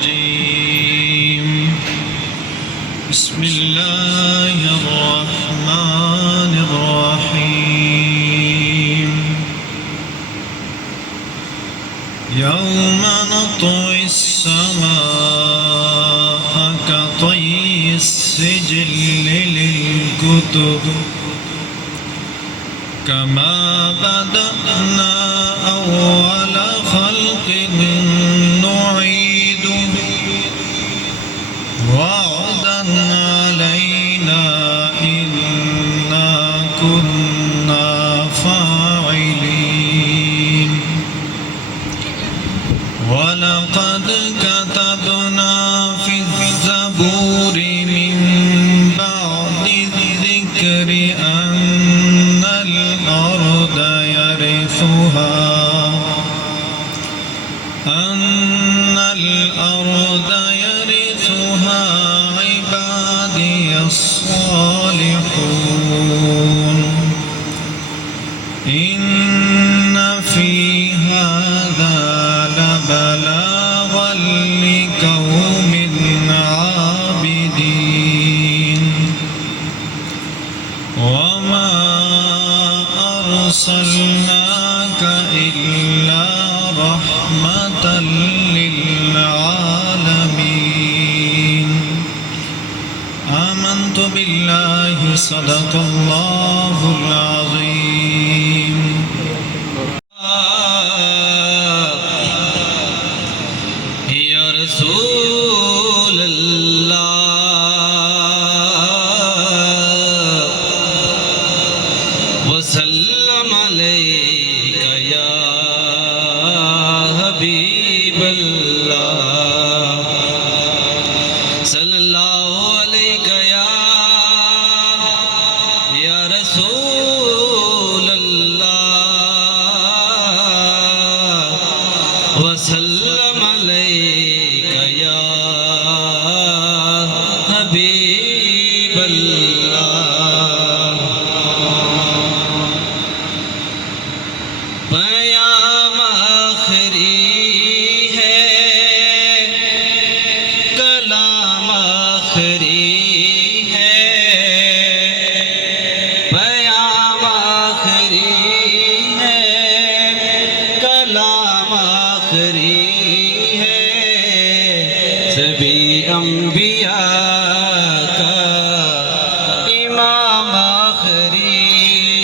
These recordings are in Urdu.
الرجيم بسم الله الرحمن الرحيم يوم نطوي السماء كطي السجل للكتب كما بدأنا أول خلق نعيده وعدا علينا إنا كنا فاعلين ولقد كتبنا في الزبور من بعد الذكر أن الأرض يرثها عبادي الصالحون إن في هذا لبلاغا لقوم عابدين وما أرسلناك إلا رحمة للعالمين آمنت بالله صدق الله العظيم يا رسول الله وسلم عليك يا حبيب الله صلى الله عليك يا رسول الله وسلم عليك يا حبيب الله پیام آخری ہے کلام آخری ہے پیام آخری ہے کلام آخری ہے سبھی انبیاء کا امام آخری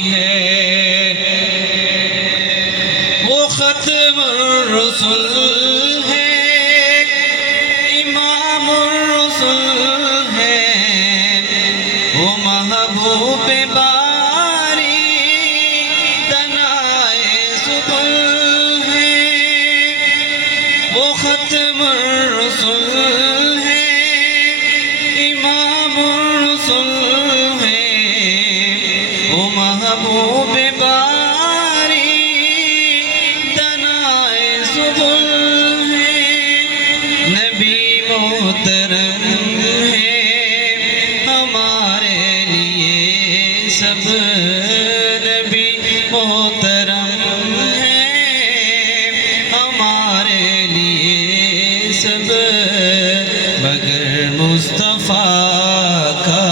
ہے وہ ختم الرسل ہے امام الرسل ہے وہ محبوب باری دنائے سبل ہے وہ ختم الرسل ہے امام الرسل ہے وہ محبوب باری دنائے سبل ہے نبی محترم ہے ہمارے لیے سب نبی محترم ہے ہمارے لیے سب مگر مصطفیٰ کا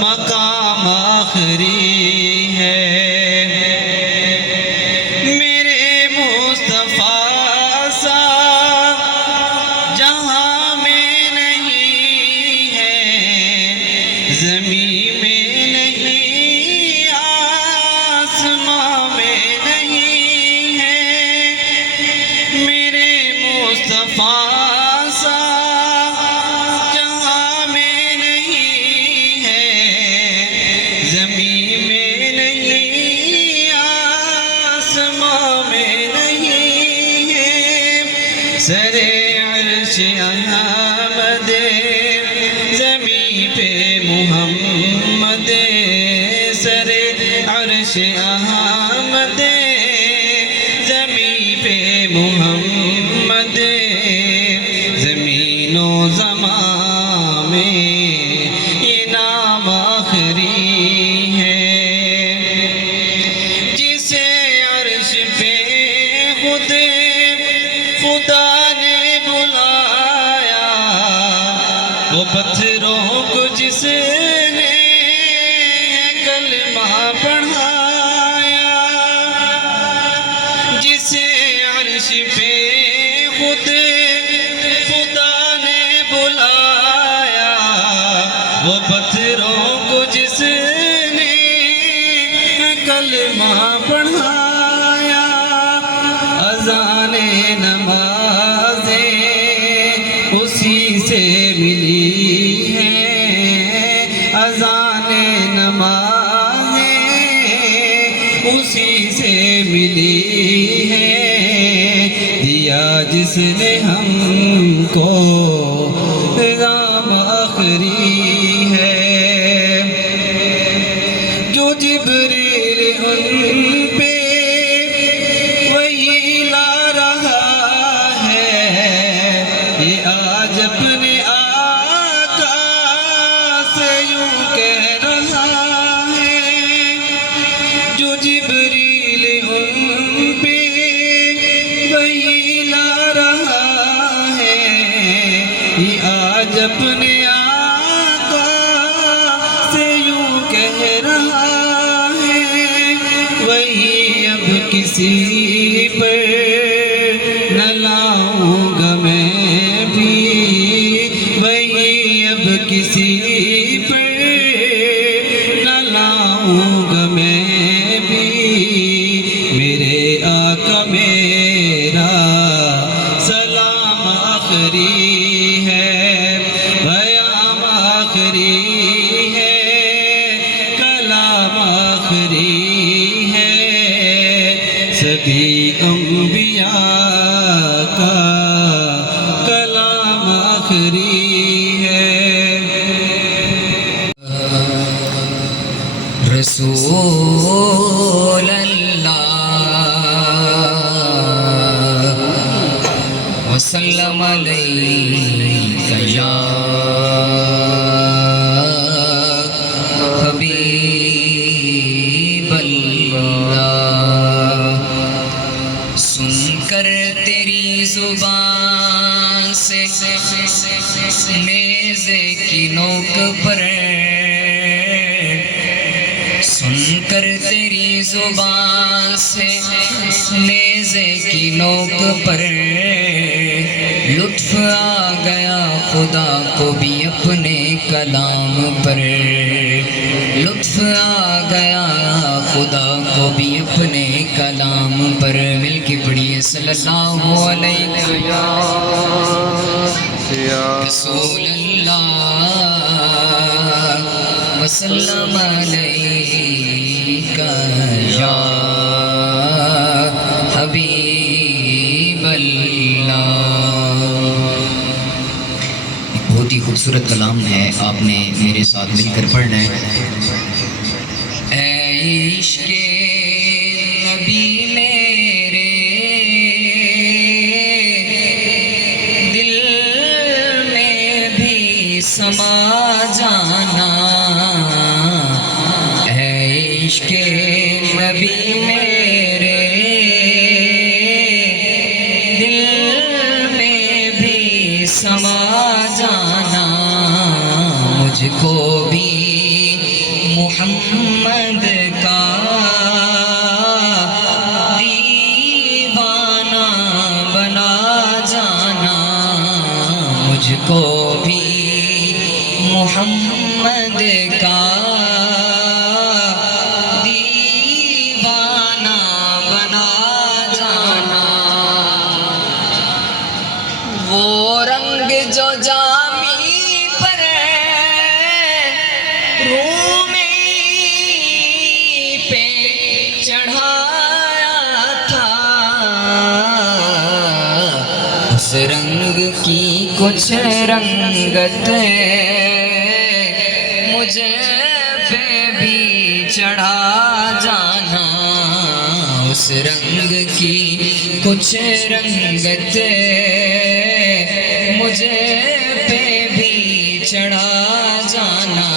مقام آخری ہے میرے مصطفیٰ سا جہاں میں نہیں ہے زمین میں نہیں آسمان میں نہیں ہے میرے مصطفیٰ سا جہاں میں نہیں ہے زمین میں نہیں آسمان میں نہیں ہے سر عرش احمد زمین پہ محمد سر عرش احمد زمین پہ محمد زمین و زمان میں یہ نام آخری ہے جسے عرش پہ خدا نے بلایا وہ پتھروں کو جس نے کلمہ پڑھایا، جسے عرش پہ خود خدا نے بلایا، وہ پتھروں کو جس نے کلمہ پڑھایا، اذان نمازیں اسی سے ملی ہیں، اذان نمازیں اسی سے ملی ہیں، دیا جس نے ہم کو پیغام آخری ہے، جو جبریل ان پہ وہی لا رہا ہے، یہ آج اپنے آقا سے یوں کہہ رہا ہے، جو جبریل ان پہ وہی لا رہا ہے، یہ آج اپنے آقا سے یوں کہہ رہا ہے، وہی اب کسی پر نہ لاؤں گا میں بھی، وہی اب کسی پر نہ لاؤں گا میں بھی، میرے آقا میرا سلام آخری ہے، پیام آخری ہے، کلام آخری ہے، سبھی انبیاء کا کلام آخری ہے۔ رسول اللہ وسلم علیک یا حبیب اللہ، سن کر تیری زبان سے نیزے کی نوک پر، سن کر تیری زبان سے نیزے کی نوک پر، لطف آ گیا خدا کو بھی اپنے کلام پر، لطف آ گیا خدا کو بھی اپنے کلام پر، مل کے پڑھیے صلی اللہ علیہ رسول اللہ وسلم علیک یا حبیب اللہ۔ ایک بہت ہی خوبصورت کلام ہے، آپ نے میرے ساتھ مل کر پڑھنا ہے۔ اے عشق نبی میرے دل میں بھی سما جانا، اے عشق نبی میرے دل میں بھی سما جانا، مجھ کو بھی محمد کا دیوانہ بنا جانا، مجھ کو بھی محمد کا دیوانہ بنا جانا، وہ رنگ جو جامی پر رومی پہ چڑھایا تھا، اس رنگ کی کچھ رنگت مجھے پہ بھی چڑھا جانا، اس رنگ کی کچھ رنگت مجھے پہ بھی چڑھا جانا،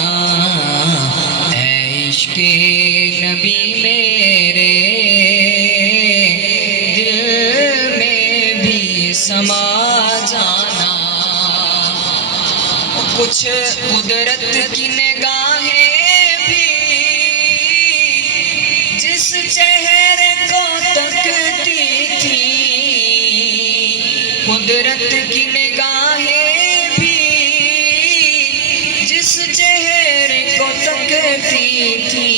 اے عشق نبی میرے دل میں بھی سما جانا، کچھ قدرت کی نگاہیں بھی جس چہرے کو تکتی تھی، قدرت کی نگاہیں بھی جس چہرے کو تکتی تھی،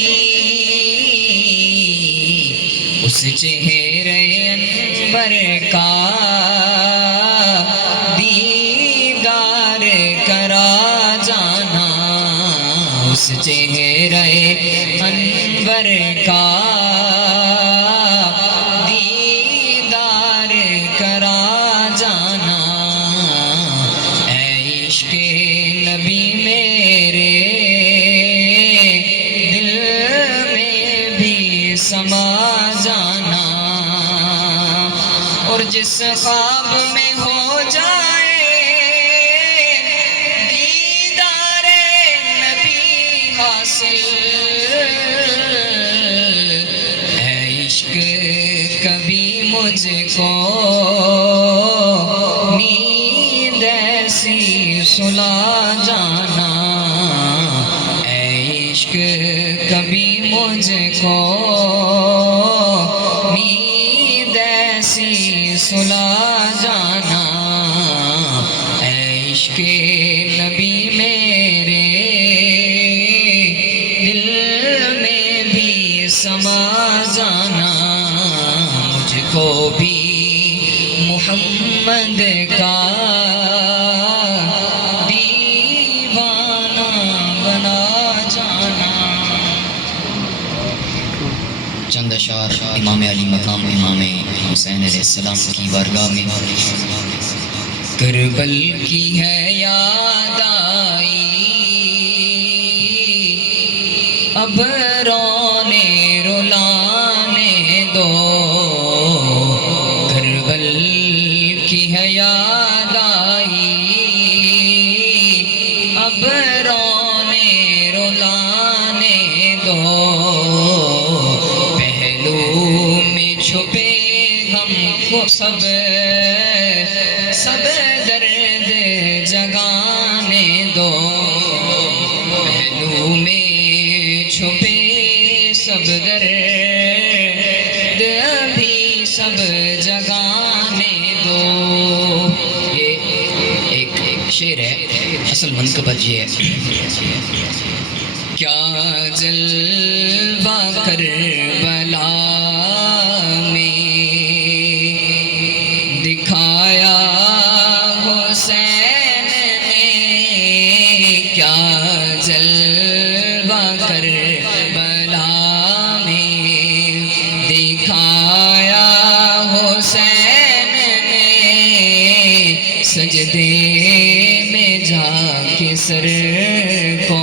اس چہرے انور کا دیدار کرا جانا، اس چہرے انور کا دیدار کرا جانا، اے عشق نبی میرے دل میں بھی سما جانا، اور جس خواب میں ہو جائے دیدار نبی حاصل، اے عشق کبھی مجھ کو نیند ایسی سلا جانا، اے عشق کبھی مجھ کو نیند ایسی سلا جانا، اے عشق نبی میرے دل میں بھی سما جانا، مجھ کو بھی محمد کا دیوانہ بنا جانا۔ چند اشعار امام علی مقام امام حسین علیہ السلام کی بارگاہ میں۔ کربل کی ہے یاد آئی، اب رونے رلانے دو، کربل کی ہے یاد آئی، اب رونے رلانے دو، پہلو میں چھپے ہم کو سب درد جگانے دو، پہلو میں چھپے سب درد ابھی سب جگانے دو۔ یہ ایک شعر ہے، اصل منقبت یہ ہے، کیا جلوہ کربلا میں دکھایا حسین نے، کیا جلوہ کربلا میں دکھایا حسین نے، سجدے میں جا کے سر کو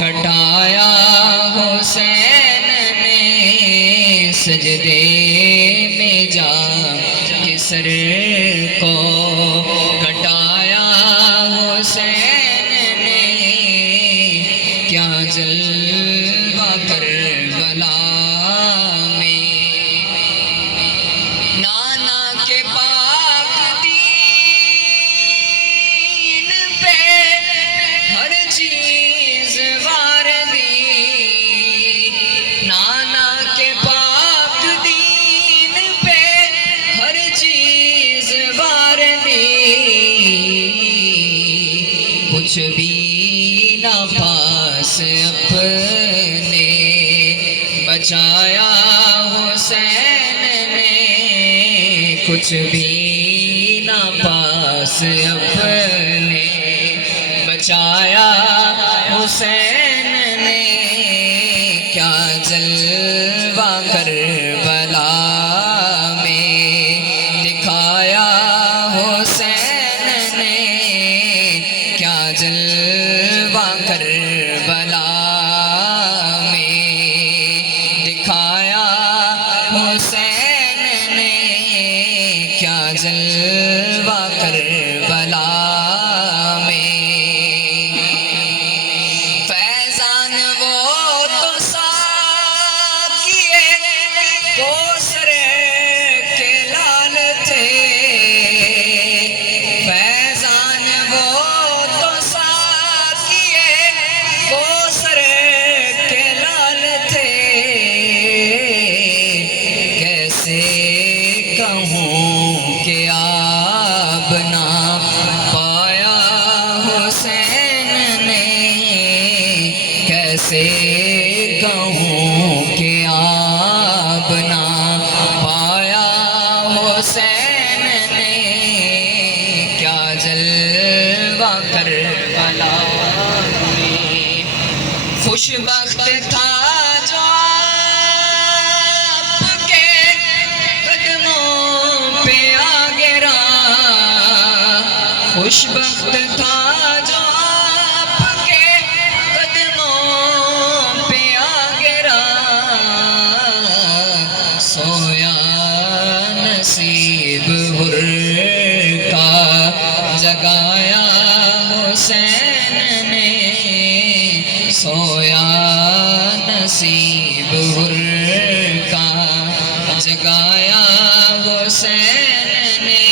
کٹایا حسین نے، سجدے میں جا کے سر کو کٹایا حسین نے، کیا جلوہ کربلا میں، نانا کے پاک دین پہ ہر چیز وار دی، نانا کے پاک دین پہ ہر چیز وار دی، کچھ بھی نہ پاس اپنے بچایا حسین نے، کچھ بھی نہ پاس اپنے بچایا حسین نے، کیا جلوہ کربلا میں دکھایا حسین نے، کیا جلوہ کربلا میں دکھایا حسین نے، کیا جلوہ کربلا میں، فیضان وہ تو ساقیے کوثر کے لال تھے، فیضان وہ تو ساقیے جلوہ کربلا میں خوش بخت تھا جو آپ کے قدموں پہ آ گرا خوش بخت تھا جو آپ کے قدموں پہ آ گرا سویا نصیب ہر کا جگایا حسین نے سویا نصیب ہر کا جگایا حسین نے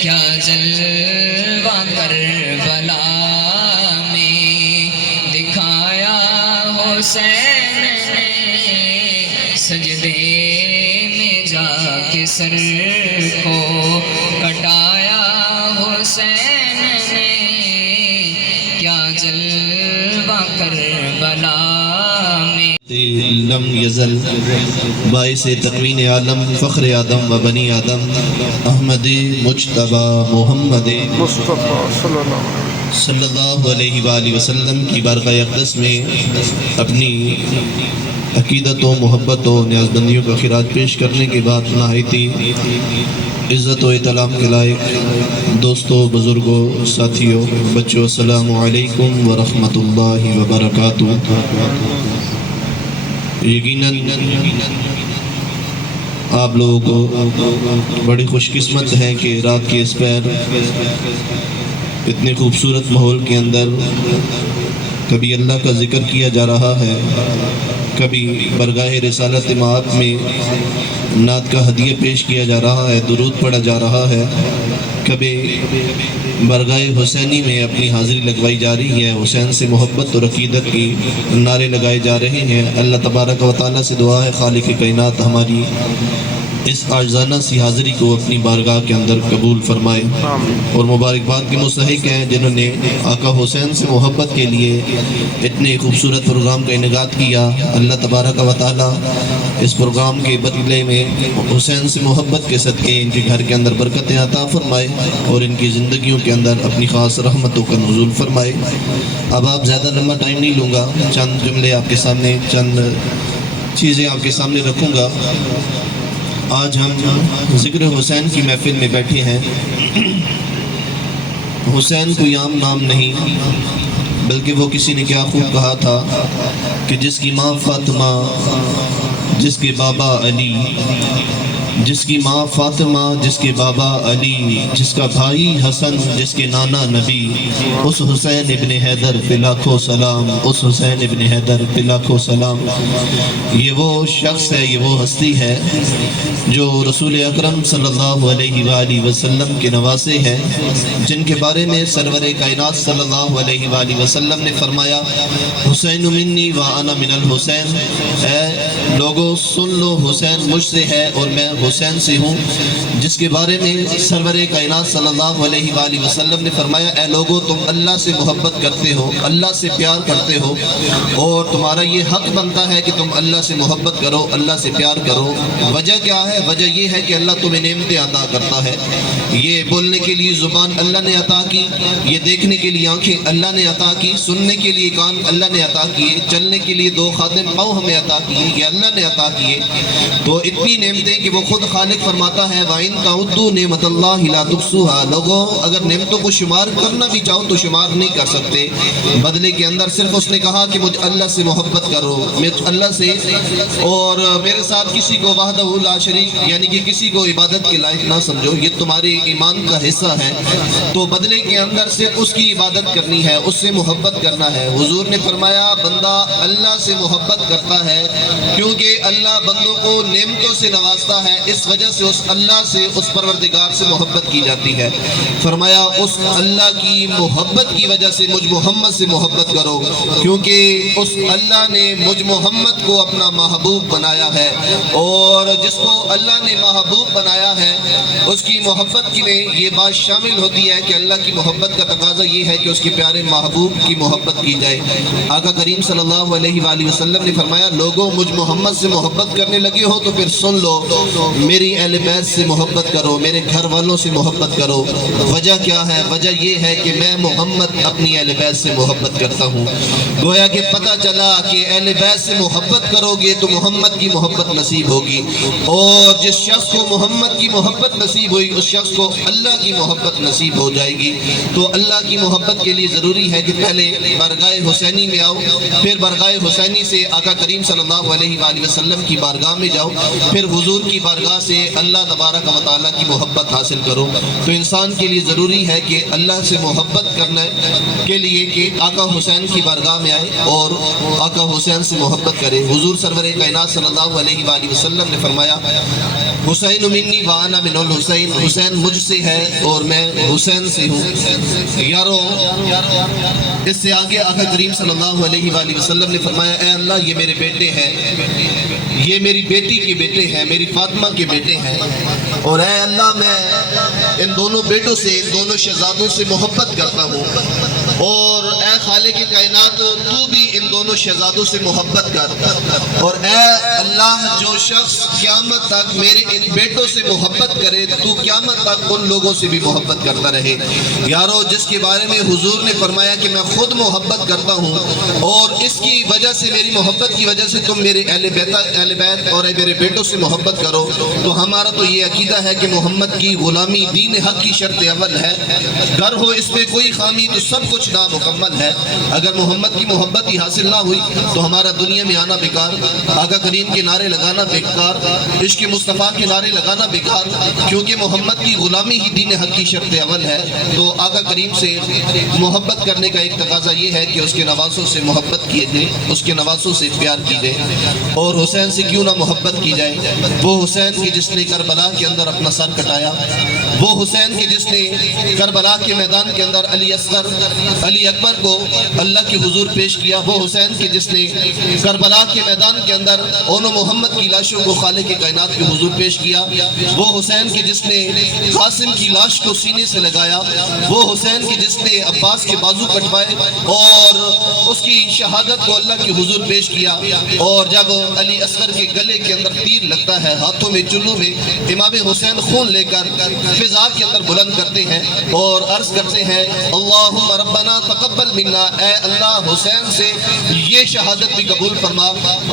کیا جلوہ کربلا میں دکھایا حسین نے سجدے میں جا کے سر کو کٹایا حسین نے کیا جلوہ کربلا میں لم یزل باعث تکوین عالم فخر آدم و بنی آدم احمد مجتبی محمد صلی اللہ علیہ وآلہ وسلم کی بارگاہ اقدس میں اپنی عقیدت و محبت و نیاز بندیوں کا خراج پیش کرنے کے بعد نہایتی عزت و احترام کے لائق دوستوں، بزرگوں، ساتھیوں، بچوں، السلام علیکم ورحمۃ اللہ وبرکاتہ۔ یقیناً آپ لوگوں کو بڑی خوش قسمت ہے کہ رات کے اس پیر اتنے خوبصورت ماحول کے اندر کبھی اللہ کا ذکر کیا جا رہا ہے، کبھی برگاہ رسالت مآب میں نعت کا ہدیہ پیش کیا جا رہا ہے، درود پڑھا جا رہا ہے، کبھی برگاہ حسینی میں اپنی حاضری لگوائی جا رہی ہے، حسین سے محبت اور عقیدت کی نعرے لگائے جا رہے ہیں۔ اللہ تبارک و تعالیٰ سے دعا ہے خالق کائنات ہماری اس عاجزانہ سی حاضری کو اپنی بارگاہ کے اندر قبول فرمائے، اور مبارکباد کے مستحق ہیں جنہوں نے آقا حسین سے محبت کے لیے اتنے خوبصورت پروگرام کا انعقاد کیا۔ اللہ تبارک و تعالیٰ اس پروگرام کے بدلے میں حسین سے محبت کے صدقے ان کے گھر کے اندر برکتیں عطا فرمائے اور ان کی زندگیوں کے اندر اپنی خاص رحمتوں کا نزول فرمائے۔ اب آپ زیادہ لمبا ٹائم نہیں لوں گا، چند جملے آپ کے سامنے، چند چیزیں آپ کے سامنے رکھوں گا۔ آج ہم ذکر حسین کی محفل میں بیٹھے ہیں۔ حسین کوئی عام نام نہیں، بلکہ وہ کسی نے کیا خوب کہا تھا کہ جس کی ماں فاطمہ، جس کے بابا علی، جس کی ماں فاطمہ، جس کے بابا علی، جس کا بھائی حسن، جس کے نانا نبی، اس حسین ابن حیدر پہ لاکھوں سلام، اس حسین ابن حیدر پہ لاکھوں سلام۔ یہ وہ شخص ہے، یہ وہ ہستی ہے جو رسول اکرم صلی اللہ علیہ وآلہ وسلم کے نواسے ہیں، جن کے بارے میں سرور کائنات صلی اللہ علیہ وآلہ وسلم نے فرمایا حسین منی وانا من الحسین، اے لوگوں سن لو حسین مجھ سے ہے اور میں حسین سے ہوں۔ جس کے بارے میں سرور کائنات صلی اللہ علیہ وآلہ وسلم نے فرمایا اے لوگوں تم اللہ سے محبت کرتے ہو، اللہ سے پیار کرتے ہو، اور تمہارا یہ حق بنتا ہے کہ تم اللہ سے محبت کرو، اللہ سے پیار کرو۔ وجہ کیا ہے؟ وجہ یہ ہے کہ اللہ تمہیں نعمتیں عطا کرتا ہے۔ یہ بولنے کے لیے زبان اللہ نے عطا کی، یہ دیکھنے کے لیے آنکھیں اللہ نے عطا کی، سننے کے لیے کان اللہ نے عطا کیے، چلنے کے لیے دو خادم پاؤں ہمیں عطا کیے، یہ اللہ نے عطا کیے۔ تو اتنی نعمتیں کہ وہ خود خالق فرماتا ہے وَإِن تَعُدُّوا نِعْمَتَ اللَّهِ لَا تُحْصُوهَا، لوگوں اگر نعمتوں کو شمار کرنا بھی چاہو تو شمار نہیں کر سکتے۔ بدلے کے اندر صرف اس نے کہا کہ مجھ اللہ سے محبت کرو، میں اللہ سے، اور میرے ساتھ کسی کو وحدہ لا شریک یعنی کہ کسی کو عبادت کے لائق نہ سمجھو، یہ تمہارے ایمان کا حصہ ہے۔ تو بدلے کے اندر صرف اس کی عبادت کرنی ہے، اس سے محبت کرنا ہے۔ حضور نے فرمایا بندہ اللہ سے محبت کرتا ہے کیونکہ اللہ بندوں کو نعمتوں سے نوازتا ہے، اس وجہ سے اس اللہ سے، اس پروردگار سے محبت کی جاتی ہے۔ فرمایا اس اللہ کی محبت کی وجہ سے مجھ محمد سے محبت کرو کیونکہ اس اللہ نے مجھ محمد کو اپنا محبوب بنایا ہے، اور جس کو اللہ نے محبوب بنایا ہے اس کی محبت کی میں یہ بات شامل ہوتی ہے کہ اللہ کی محبت کا تقاضا یہ ہے کہ اس کے پیارے محبوب کی محبت کی جائے۔ آقا کریم صلی اللہ علیہ وآلہ وسلم نے فرمایا لوگوں مجھ محمد سے محبت کرنے لگے ہو تو پھر سن لو میری اہل بیت سے محبت کرو، میرے گھر والوں سے محبت کرو۔ وجہ کیا ہے؟ وجہ یہ ہے کہ میں محمد اپنی اہل بیت سے محبت کرتا ہوں۔ گویا کہ پتہ چلا کہ اہل بیت سے محبت کرو گے تو محمد کی محبت نصیب ہوگی، اور جس شخص کو محمد کی محبت نصیب ہوئی اس شخص کو اللہ کی محبت نصیب ہو جائے گی۔ تو اللہ کی محبت کے لیے ضروری ہے کہ پہلے بارگاہ حسینی میں آؤ، پھر بارگاہ حسینی سے آقا کریم صلی اللہ علیہ وآلہ وسلم کی بارگاہ میں جاؤ، پھر حضور کی بارگاہ سے اللہ تبارک و تعالیٰ کی محبت حاصل کرو۔ تو انسان کے لیے ضروری ہے کہ اللہ سے محبت کرنے کے لیے کہ آقا حسین کی بارگاہ میں آئے اور آقا حسین سے محبت کرے۔ حضور سرور کائنات صلی اللہ علیہ وآلہ وسلم نے فرمایا حسین منی وانا من الحسین، حسین مجھ سے ہے اور میں حسین سے ہوں۔ یارو اس سے آگے آقا کریم صلی اللہ علیہ وآلہ وسلم نے فرمایا اے اللہ یہ میرے بیٹے ہیں، یہ میری بیٹی کے بیٹے ہیں، میری فاطمہ کے بیٹے ہیں، اور اے اللہ میں ان دونوں بیٹوں سے، ان دونوں شہزادوں سے محبت کرتا ہوں، اور اے خالق کائنات تو بھی ان دونوں شہزادوں سے محبت کر، اور اے اللہ جو شخص قیامت تک میرے ان بیٹوں سے محبت کرے تو قیامت تک ان لوگوں سے بھی محبت کرتا رہے۔ یارو جس کے بارے میں حضور نے فرمایا کہ میں خود محبت کرتا ہوں اور اس کی وجہ سے، میری محبت کی وجہ سے تم میرے اہل بیت اور میرے بیٹوں سے محبت کرو، تو ہمارا تو یہ عقیدہ ہے کہ محمد کی غلامی دین حق کی شرط اول ہے۔ گر ہو اس پہ کوئی خامی تو سب کچھ نامکمل ہے۔ اگر محمد کی محبت ہی حاصل نہ ہوئی تو ہمارا دنیا میں آنا بیکار، آقا کریم کے نعرے لگانا بیکار، عشق مصطفیٰ کے نعرے لگانا بیکار، کیونکہ محمد کی غلامی ہی دین حق کی شرط اول ہے۔ تو آقا کریم سے محبت کرنے کا ایک تقاضا یہ ہے کہ اس کے نواسوں سے محبت کیے جائے، اس کے نواسوں سے پیار کی جائے، اور حسین سے کیوں نہ محبت کی جائے؟ وہ حسین کی جس نے کربلا کے اندر اپنا سر کٹایا، وہ حسین کی جس نے کربلا کے میدان کے اندر علی اصغر، علی اکبر کو اللہ کے حضور پیش کیا، وہ حسین کی جس نے کربلا کے میدان کے اندر اون محمد کی لاشوں کو خالق کائنات کے حضور پیش کیا، وہ حسین کی جس نے قاسم کی لاش کو سینے سے لگایا، وہ حسین کی جس نے عباس کے بازو کٹوائے اور اس کی شہادت کو اللہ کے حضور پیش کیا، اور جب علی اصغر کے گلے کے اندر تیر لگتا ہے، ہاتھوں میں چلو میں امام حسین خون لے کر فضا کے اندر بلند کرتے ہیں اور عرض کرتے ہیں اللہم ربنا تقبل منا، اے اللہ حسین سے یہ شہادت بھی قبول فرما۔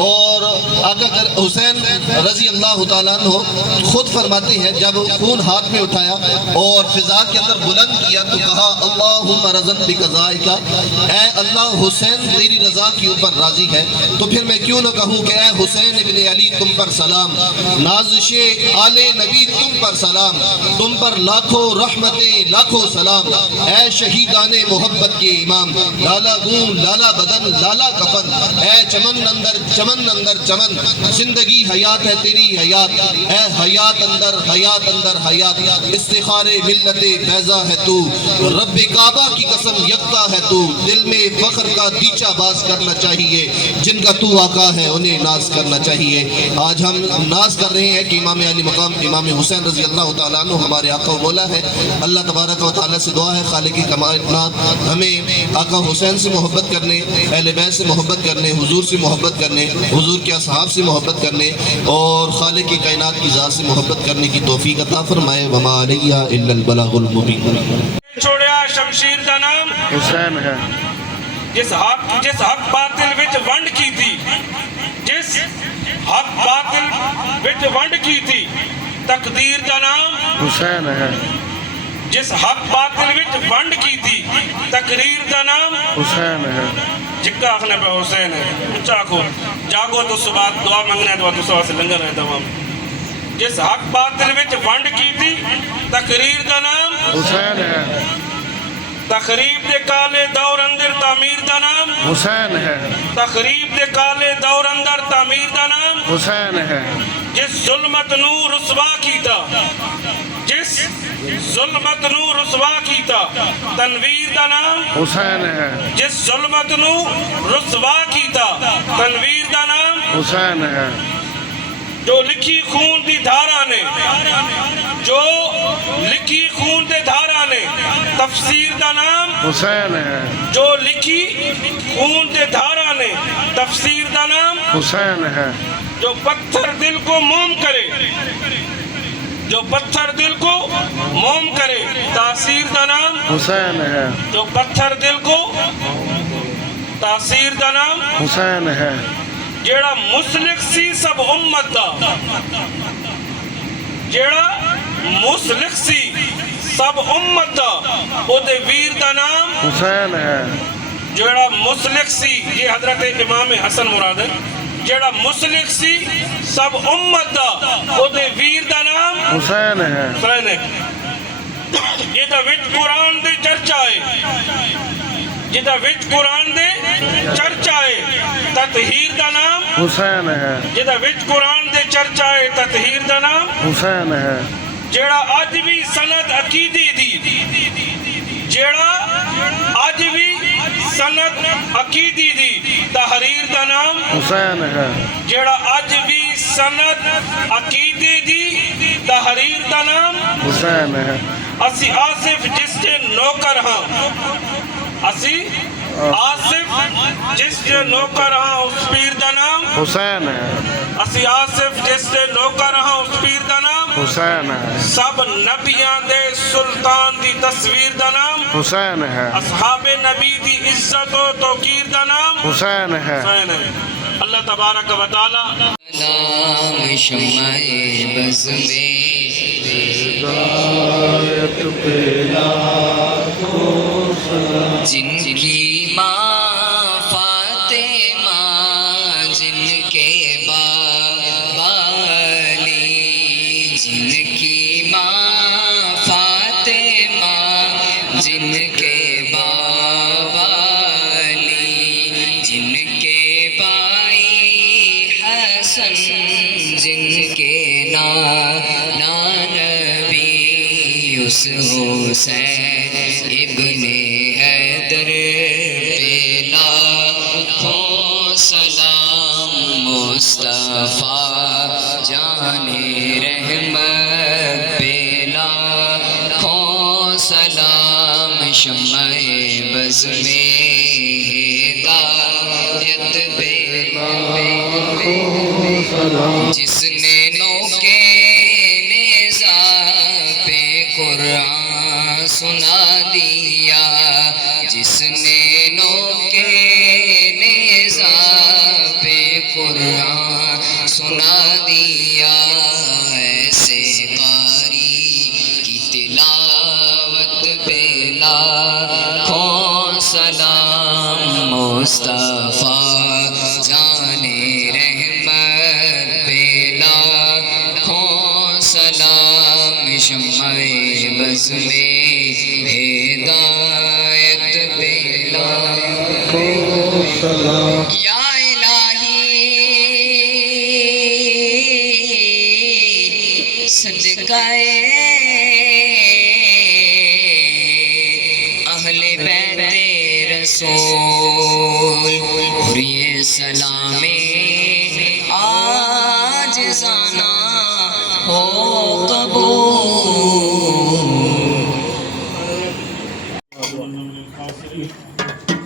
اور آقا حسین رضی اللہ تعالیٰ عنہ خود فرماتے ہیں جب خون ہاتھ میں اٹھایا اور فضا کے اندر بلند کیا تو کہا اللہم رضن بقضائک، اے اللہ حسین تیری رضا کے اوپر راضی ہے، تو پھر میں کیوں نہ کہوں کہ اے حسین ابن علی تم پر سلام، نازش آل نبی تم پر سلام، تم پر لاکھوں رحمتیں لاکھوں سلام، اے شہیدان محبت کے امام، لالا گون لالا بدن لالا کفن، اے چمن اندر چمن اندر چمن، زندگی حیات ہے تیری حیات، اے حیات اندر حیات اندر حیات، استخار ملت بیضا ہے تو، رب کعبہ کی قسم یکتا ہے تو، دل میں فخر کا دیچہ باز کرنا چاہیے، جن کا تو آقا ہے انہیں ناز کرنا چاہیے۔ آج ہم ناز کر رہے ہیں کہ امام علی مقام امام حسین رضی اللہ تعالیٰ عنہ ہمارے آقا و مولا ہے۔ اللہ تبارک و تعالیٰ سے دعا ہے خالق کائنات ہمیں آقا حسین سے محبت کرنے، اہل بیت سے محبت کرنے، حضور سے محبت کرنے، حضور کے اصحاب سے محبت کرنے اور خالق کائنات کی ذات سے محبت کرنے کی توفیق عطا فرمائے۔ وما علیہ الا البلاغ المبین۔ چھوڑیا شمشیر دا نام حسین ہے، جس حق باطل وچ ونڈ کی تھی، جس حق باطل وچ ونڈ کی تھی، تقدیر دا نام حسین ہے، جس حق باطل وچ ونڈ کی تھی، تقریر دا نام حسین ہے، جکا آخنے پہ حسین ہے، اونچا آخو جاگو تو صبح دعا منگنا ہے، دعا تو صبح سے لنگر ہے دوام۔ جس حق باطل وچ ونڈ کی تھی، تقریر دا نام حسین ہے، تخریب دے کالے دور اندر تعمیر دا نام حسین ہے، تخریب دے کالے دور اندر تعمیر دا نام حسین ہے، جس ظلمت نو رسوا کیتا، جس ظلمت نو رسوا کیتا، تنویر دا نام حسین ہے، جس ظلمت نو رسوا کیتا، تنویر دا نام حسین ہے، جو لکھی خون دی دھارا نے، جو لکھی خون دے دھارا نے، تفسیر دا نام حسین ہے، جو لکھی خون دے دھارا نے، تفسیر دا نام حسین ہے، جو پتھر دل کو موم کرے جو پتھر دل کو موم کرے تاثیر دا نام حسین ہے جو پتھر دل کو تاثیر دا نام حسین ہے جیڑا مسلک سی سب امت دا جیڑا مسلک سی سب امت دا او دے ویر دا نام حسین ہے جیڑا مسلک سی یہ حضرت امام حسن مراد ہے جیڑا مسلک سی سب امت دا او دے ویر دا نام حسین ہے حسین ہے یہ دا وچ قرآن دے چرچا ہے یہ دا وچ قرآن دے چرچا ہے تطہیر دا نام حسین ہے یہ دا وچ قرآن دے چرچا ہے تطہیر دا نام حسین ہے جیڑا آج بھی سند عقیدی دی جیڑا آج بھی سند عقیدی دی تحریر دا نام حسین ہے جیڑا آج بھی سند عقیدی دی تحریر دا نام حسین ہے اسی آصف جس کے نوکر ہاں اسی آصف جس کے نوکر ہاں اس پیر دا نام حسین ہے اسی آصف جس کے نوکر ہاں اس پیر دا نام حسین ہے سب نبیاں دے سلطان دی تصویر دا نام حسین ہے اصحاب نبی دی عزت و توقیر دا نام حسین ہے حسین ہے اللہ تبارک و تعالی نام شمع بز میں جن کی ماں فاطمہ جن کے بابا علی جن کی ماں فاطمہ جن کے بابا علی جن کے بھائی حسن جن کے نانا نبی اس حسین ابن حیدر پہ لاکھوں سلام مصطفیٰ جان رحمت پہ لاکھوں سلام شمع بز میں ہدایت پہ جس نے نوکے نیزہ پہ قرآن سنا دیا جس نے نوکے نیزہ پہ قرآن سنا دیا ایسے قاری کی تلاوت پہ لاکھوں سلام مصطفیٰ جان رحمت پہ لاکھوں سلام شمع بز میں ہدایت پہ لاکھوں سلام یا الہی صدقہ اہل بیت رسول اور یہ سلام آج زانا ہو قبول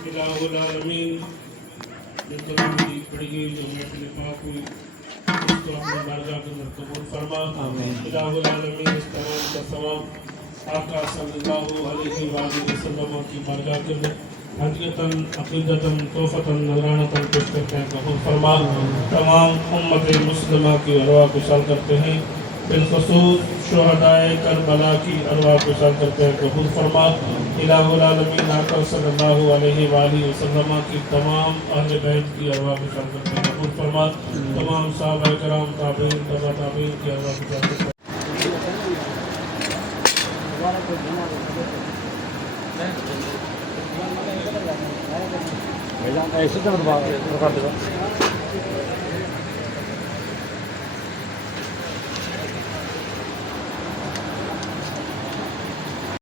الہ العالمین جو کلام کی پڑھی گئی جو محفل پاک ہوئی اس کو اپنے بارگاہ کے اندر قبول فرما الہ العالمین اس کلام کا ثواب آقا صلی اللہ علیہ وآلہ وسلم کی بارگاہ کے اندر حدیتاً عقیدتاً توفتاً نذرانتاً پیش کرتے ہیں قبول فرما تمام امت مسلمہ کی ارواح کو سال کرتے ہیں بالخصوص شہدائے کربلا کی ارواح کو سال کرتے ہیں قبول فرما الہ العالمین آقا صلی اللہ علیہ وآلہ وسلم کی تمام اہل بیت کی ارواح کو سال کرتے ہیں قبول فرما تمام صحابہ کرام تابعین تبع تابعین کی ارواح کو سال کرتے ہیں ایسے تو